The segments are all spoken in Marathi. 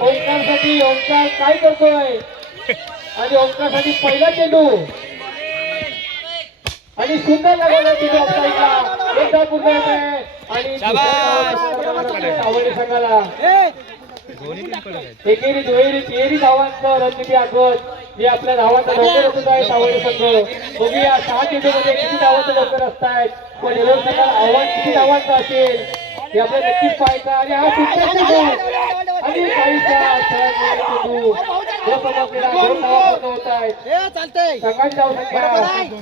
ओंकारसाठी ओंकार काय करतोय आणि ओंकारसाठी पहिला चेंडू आणि सुंदर लागला चेंडू ऑफसाईडला एकदा पूर्ण येते आणि सावंत संघाला एकेरी दुहेरी तिहेरी धावांचं रणनीती आखत ही आपल्या धावांचा लवकर होत आहे सावंत संघ. बघूया 6 चेंडूमध्ये किती धावांचं लवकर असतायत पण निरोध संघाला आव्हान किती धावांचं असेल हे आपल्याला नक्कीच पाहायचं. आणि हा सुंदर चेंडू आणि काहीसा चेंडू दोन धावा पूर्ण होत आहेत. संघाची धावसंख्या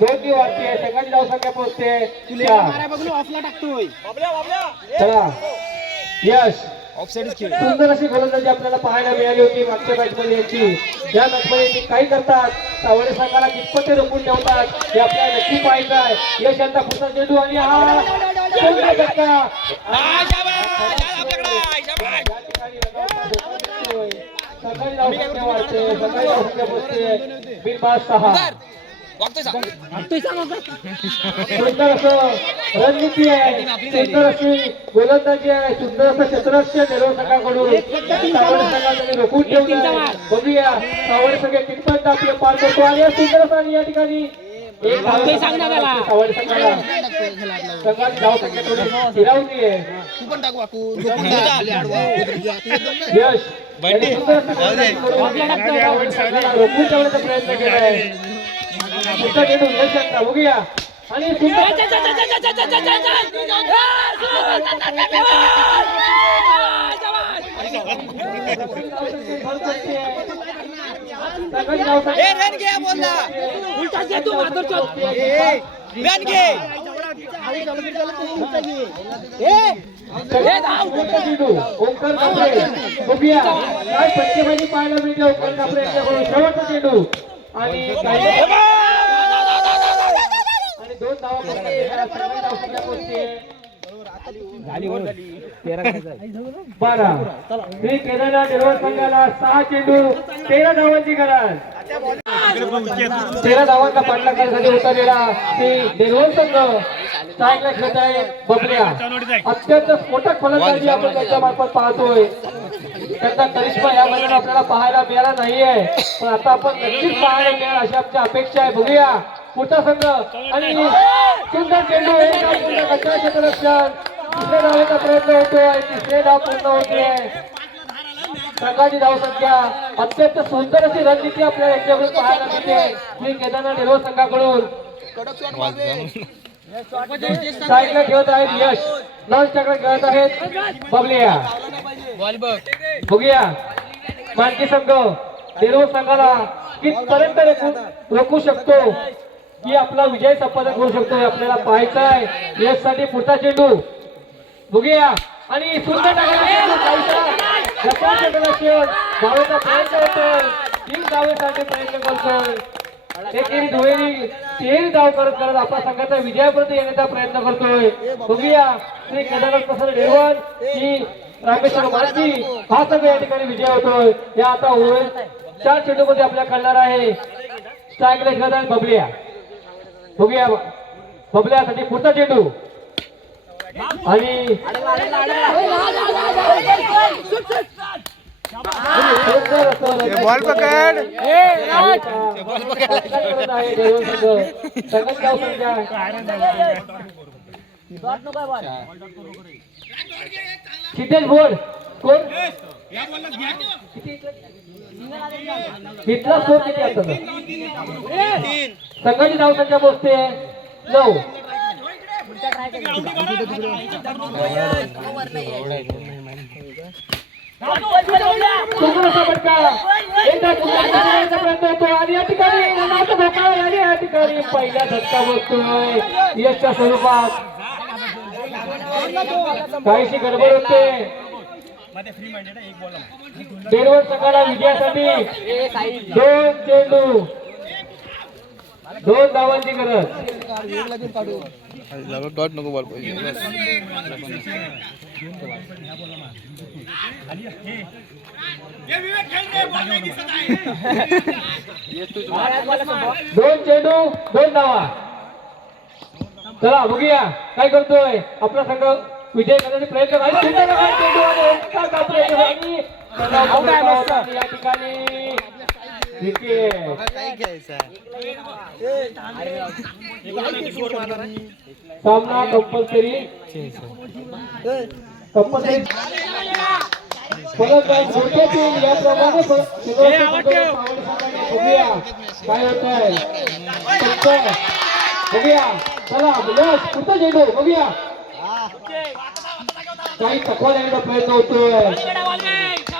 2 वाढती आहे. संघाची धावसंख्या पोहोचते. चला यश सुंदर अशी गोलंदाजी आपल्याला पाहायला मिळाली होती मागच्या मॅच मध्ये याची. या मॅच मध्ये काय करतात सावळे संघाला कितपत ते रोखून ठेवतात हे आपल्याला नक्की पाहायचं आहे. यश यांचा पुढचा चेंडू आणि हा धक्का सकाळी धावसंख्या वाढते. सकाळी धावसंख्या पोहोचते बिनबाद 6. सुंदर असं रणनीती आहे. सुंदर अशी गोलंदाजी आहे. सुंदर असं क्षेत्ररक्षण निरोध संघाकडून सावळे संघाने रोखून ठेवलं. बघूया सावळे संघ कितपर्यंत आपले पार करतो आणि सुंदर असं या ठिकाणी एक सावळे संघाला संघाची धावसंख्या थोडी स्थिरावली आहे. यश रोखून ठेवण्याचा प्रयत्न केला आहे. पुढचा चेंडू यश यांचा बघूया आणि ओंकार कापरे बघूया काय पंचेबाजी पाहायला मिळते. ओंकार कापरे यांच्याकडून शेवटचा चेंडू आणि 2 धावा श्री केदारनाथ निरोध संघाला 6 चेंडू 13 धावांची गरज. 13 धावांचा पाठलाग करण्यासाठी उतरलेला श्री निरोध संघ स्ट्राईकला खेळत आहे. बबल्या अत्यंत स्फोटक फलंदाजी आपण त्यांच्या मार्फत पाहतोय. त्यांचा करिश्मा या मैदानात आपल्याला पाहायला मिळाला नाहीये पण आता आपण नक्कीच पाहायला मिळेल अशी आमची अपेक्षा आहे. बघूया पुढचा संघ आणि सुंदर चेंडू क्षेत्ररक्षण. दुसऱ्या धावेचा प्रयत्न होतोय. तिसरे धाव पूर्ण होते. संघाची धावसंख्या अत्यंत सुंदर अशी रणनीती आपल्याला यांच्याकडून पाहायला मिळते श्री केदारनाथ निरोध संघाकडून. साईडला खेळत आहेत यश. लॉन्च चक्र खेळत आहेत बबलिया. बघूया मानकी संघ निरोध संघाला कितपर्यंत रोखू शकतो की आपला विजय संपादन करू शकतो हे आपल्याला पाहायचं आहे. यश साठी पुढचा चेंडू बघूया आणि सुंदर धावेचा प्रयत्न होतोय. 3 धावेसाठी प्रयत्न करतोय. एकेरी दुहेरी तिहेरी धाव करत करत आपल्या संघाचा विजयापर्यंत येण्याचा प्रयत्न करतोय. बघूया श्री केदारनाथ प्रसाद डेरवान ही रामेश्वर मानकी हा संघ या ठिकाणी विजय होतोय. या आता 4 चेंडू मध्ये आपल्या कळणार आहे. स्ट्राईकला खेळत आहे बबलिया. बघूया बबल्यासाठी पुढचा चेंडू आणि बॉल पकड सिद्धेश बोर्ड कोण इथला स्कोर किती असतो संघाची धावसंख्या पोहोचते 9. पहिला धक्का बसतोय यशच्या स्वरूपात. काहीशी गडबड होते. बेरवड संघाला विजयासाठी 2 चेंडू 2 धावांची गरज. डॉट नको बॉल पाहिजे. 2 चेंडू 2 धावा. चला बघूया काय करतोय आपला संघ विजय करण्याचा प्रयत्न आहे. सुंदर असा चेंडू आणि एकटा कापला या ठिकाणी. या ठिकाणी विकेट. सामना कंपल्सरी फलंदाज घोडक्यातील याप्रमाणे बघूया काय होत आहे. बघूया चला यश पुढचा चेंडू बघूया काही तक्वा देण्याचा प्रयत्न होतोय.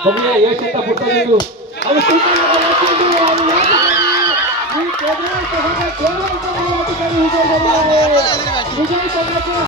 बघूया यश आता पुढचा चेंडू आणि विजय